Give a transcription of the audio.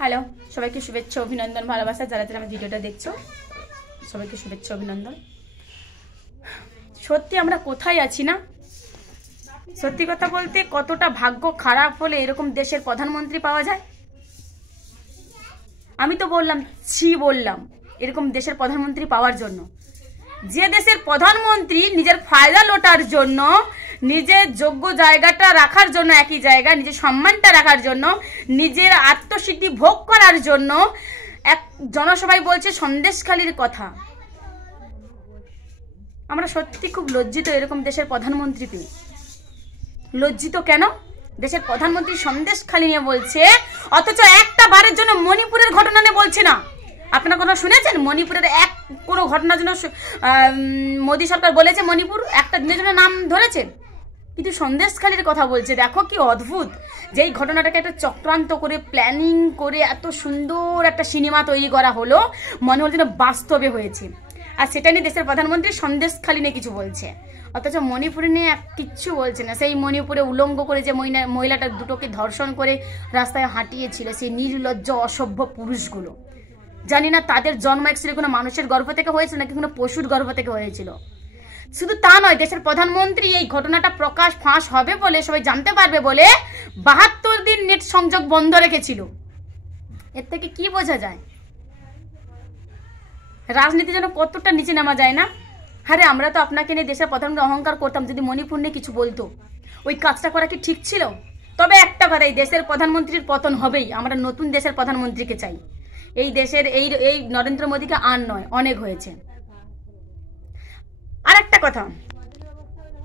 Hello, সবাইকে শুভেচ্ছা অভিনন্দন ভালোবাসা। যারা যারা আমার ভিডিওটা দেখছো সবাইকে শুভেচ্ছা অভিনন্দন। সত্যি আমরা কোথায় আছি না? সত্যি কথা বলতে কতটা ভাগ্য খারাপ হলে এরকম দেশের প্রধানমন্ত্রী পাওয়া যায়। আমি তো বললাম এরকম দেশের প্রধানমন্ত্রী পাওয়ার জন্য। যে দেশের প্রধানমন্ত্রী নিজের ফায়দা লোটার জন্য, নিজের যোগ্য জায়গাটা রাখার জন্য, একই জায়গা নিজের সম্মানটা রাখার জন্য, নিজের আত্মসিদ্ধি ভোগ করার জন্য এক জনসভায় বলছে সন্দেশখালির কথা। আমরা সত্যি খুব লজ্জিত এরকম দেশের প্রধানমন্ত্রী পেয়ে। লজ্জিত কেন? দেশের প্রধানমন্ত্রী সন্দেশখালি নিয়ে বলছে, অথচ একটা বারের জন্য মণিপুরের ঘটনা নিয়ে বলছে না। আপনারা কোনো শুনেছেন মণিপুরের কোনো ঘটনার জন্য মোদী সরকার বলেছে মণিপুর একটা দিনের জন্য নাম ধরেছে? কিন্তু সন্দেশখালির কথা বলছে। দেখো কি অদ্ভুত, যেই ঘটনাটাকে একটা চক্রান্ত করে প্ল্যানিং করে এত সুন্দর একটা সিনেমা তৈরি করা হলো, মনে হল যেন বাস্তবে হয়েছে। আর সেটা নিয়ে দেশের প্রধানমন্ত্রী সন্দেশখালি নিয়ে কিছু বলছে, অথচ মণিপুরে নিয়ে কিচ্ছু বলছে না। সেই মণিপুরে উলঙ্গ করে যে মহিলাটা দুটোকে ধর্ষণ করে রাস্তায় হাঁটিয়েছিল, সেই নির্লজ্জ অসভ্য পুরুষগুলো, জানি না তাদের জন্ম অ্যাকচুয়ালি কোনো মানুষের গর্ভ থেকে হয়েছিল নাকি কোনো পশুর গর্ভ থেকে হয়েছিল। শুধু তা নয়, দেশের প্রধানমন্ত্রী এই ঘটনাটা ফাঁস হবে বলে, সবাই জানতে পারবে বলে 72 দিন নেট সংযোগ বন্ধ রেখেছিল। এর থেকে কি বোঝা যায় রাজনীতি যেন কতটা নিচে নামা যায় না? আরে আমরা তো আপনাকে নিয়ে দেশের প্রধানমন্ত্রী অহংকার করতাম যদি মণিপুর নিয়ে কিছু বলতো। ওই কাজটা করা কি ঠিক ছিল? তবে একটা কথাই, দেশের প্রধানমন্ত্রীর পতন হবেই। আমরা নতুন দেশের প্রধানমন্ত্রীকে চাই। এই দেশের এই নরেন্দ্র মোদীকে আর নয়, অনেক হয়েছে। আর একটা কথা,